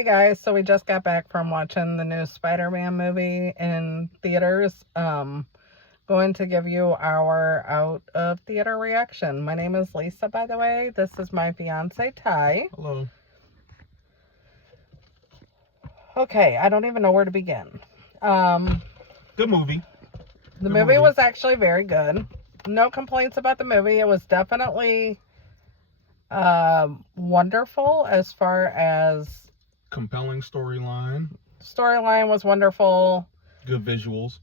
Hey guys, so we just got back from watching the new Spider-Man movie in theaters. Going to give you our out of theater reaction. My name is Lisa, by the way. This is my fiance, Ty. Hello. Okay, I don't even know where to begin. Good movie. The movie was actually very good. No complaints about the movie. It was definitely wonderful as far as compelling storyline. Storyline was wonderful. Good visuals.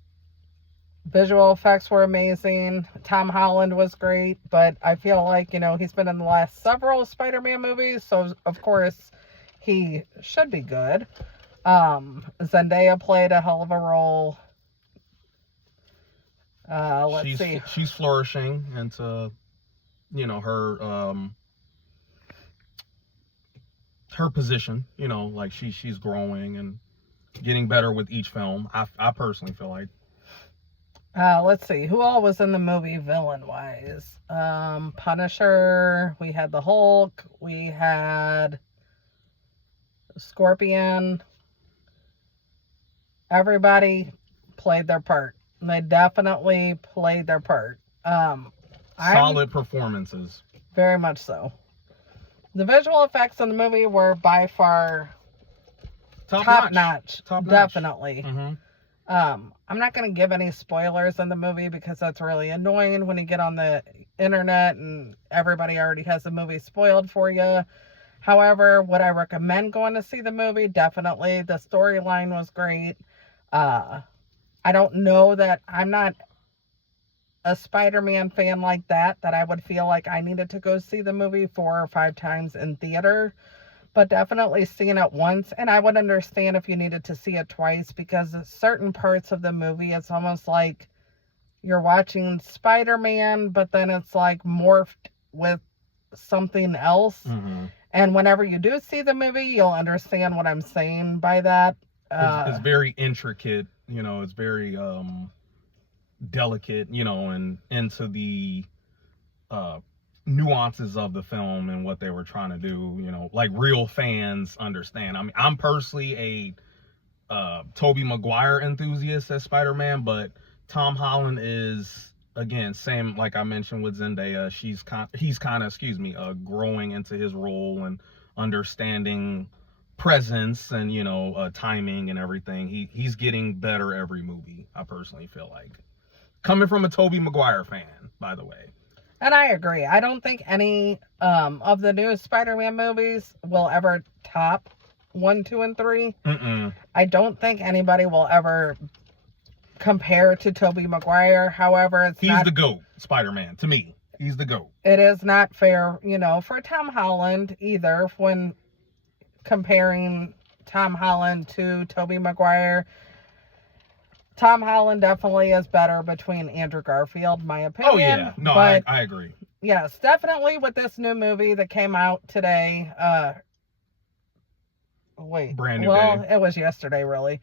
Visual effects were amazing. Tom Holland was great, but I feel like, he's been in the last several Spider-Man movies, so of course he should be good. Zendaya played a hell of a role. Let's see. She's flourishing into, her position, like she's growing and getting better with each film. I personally feel like. Let's see. Who all was in the movie villain-wise? Punisher. We had the Hulk. We had Scorpion. Everybody played their part. They definitely played their part. Solid performances. Very much so. The visual effects in the movie were by far top notch. Definitely. Mm-hmm. I'm not going to give any spoilers in the movie because that's really annoying when you get on the internet and everybody already has the movie spoiled for you. However, would I recommend going to see the movie? Definitely. The storyline was great. I don't know that I'm not a Spider-Man fan like that I would feel like I needed to go see the movie 4 or 5 times in theater. But definitely seeing it once, and I would understand if you needed to see it twice, because certain parts of the movie, it's almost like you're watching Spider-Man, but then it's like morphed with something else. Mm-hmm. And whenever you do see the movie, you'll understand what I'm saying by that. It's very intricate, it's very delicate, and into the nuances of the film and what they were trying to do, like real fans understand. I mean, I'm personally a Tobey Maguire enthusiast as Spider-Man, but Tom Holland is, again, same like I mentioned with Zendaya. He's kind of growing into his role and understanding presence and timing and everything. He's getting better every movie, I personally feel like, coming from a Tobey Maguire fan, by the way. And I agree. I don't think any of the new Spider-Man movies will ever top 1, 2, and 3. Mm-mm. I don't think anybody will ever compare to Tobey Maguire. However, he's the GOAT, Spider-Man. To me, he's the GOAT. It is not fair, for Tom Holland either when comparing Tom Holland to Tobey Maguire. Tom Holland definitely is better between Andrew Garfield, my opinion. Oh, yeah. No, but I agree. Yes, definitely with this new movie that came out today. Brand New Day. It was yesterday, really.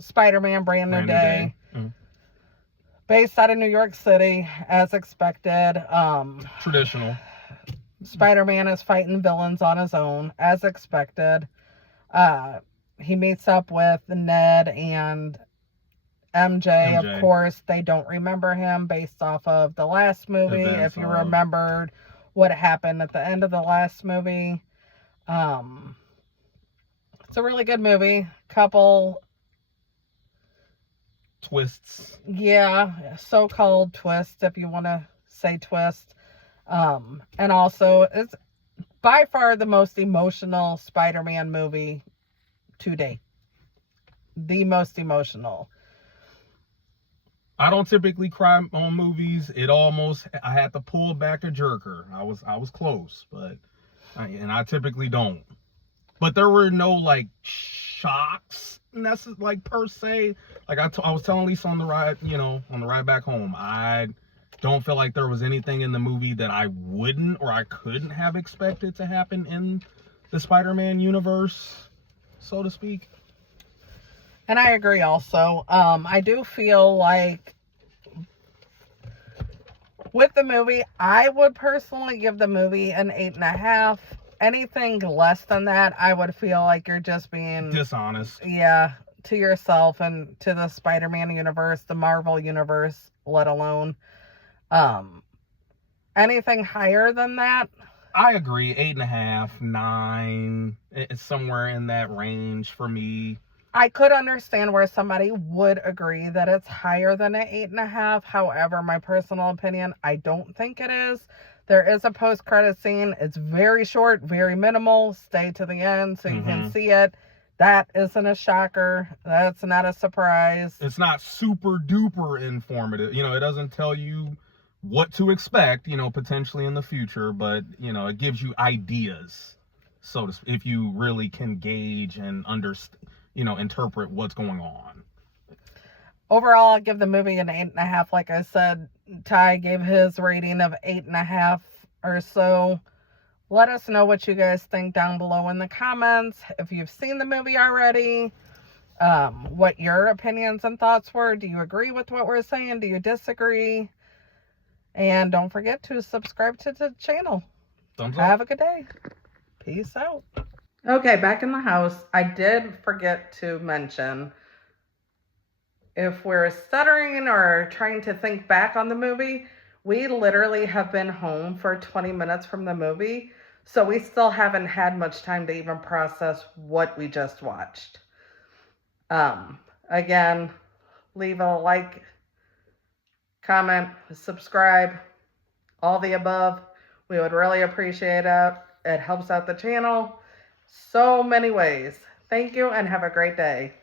Spider-Man, Brand New Day. Mm-hmm. Based out of New York City, as expected. Traditional. Spider-Man is fighting villains on his own, as expected. He meets up with Ned and MJ. Of course, they don't remember him based off of the last movie. If you remembered what happened at the end of the last movie. It's a really good movie. Couple twists. Yeah, so-called twists, if you want to say twist. And also, it's by far the most emotional Spider-Man movie to date. The most emotional. I don't typically cry on movies. I had to pull back a jerker. I was close, but I typically don't. But there were no like shocks per se. Like I was telling Lisa on the ride back home, I don't feel like there was anything in the movie that I wouldn't or I couldn't have expected to happen in the Spider-Man universe, so to speak. And I agree also. I do feel like with the movie, I would personally give the movie an 8.5. anything less than that, I would feel like you're just being dishonest. Yeah, to yourself and to the Spider-Man universe, the Marvel universe, let alone. Um, anything higher than that, I agree. 8.5, 9. It's somewhere in that range for me. I could understand where somebody would agree that it's higher than an 8.5. However, my personal opinion, I don't think it is. There is a post-credit scene. It's very short, very minimal. Stay to the end so you can see it. That isn't a shocker. That's not a surprise. It's not super duper informative. You know, it doesn't tell you what to expect, you know, potentially in the future, but, you know, it gives you ideas. So if you really can gauge and understand, you know, interpret what's going on. Overall, I'll give the movie an 8.5. Like I said, Ty gave his rating of 8.5 or so. Let us know what you guys think down below in the comments. If you've seen the movie already, what your opinions and thoughts were. Do you agree with what we're saying? Do you disagree? And don't forget to subscribe to the channel. Thumbs up. Have a good day. Peace out. Okay, back in the house. I did forget to mention, if we're stuttering or trying to think back on the movie, we literally have been home for 20 minutes from the movie, so we still haven't had much time to even process what we just watched. Again, leave a like, comment, subscribe, all the above. We would really appreciate it. It helps out the channel so many ways. Thank you and have a great day.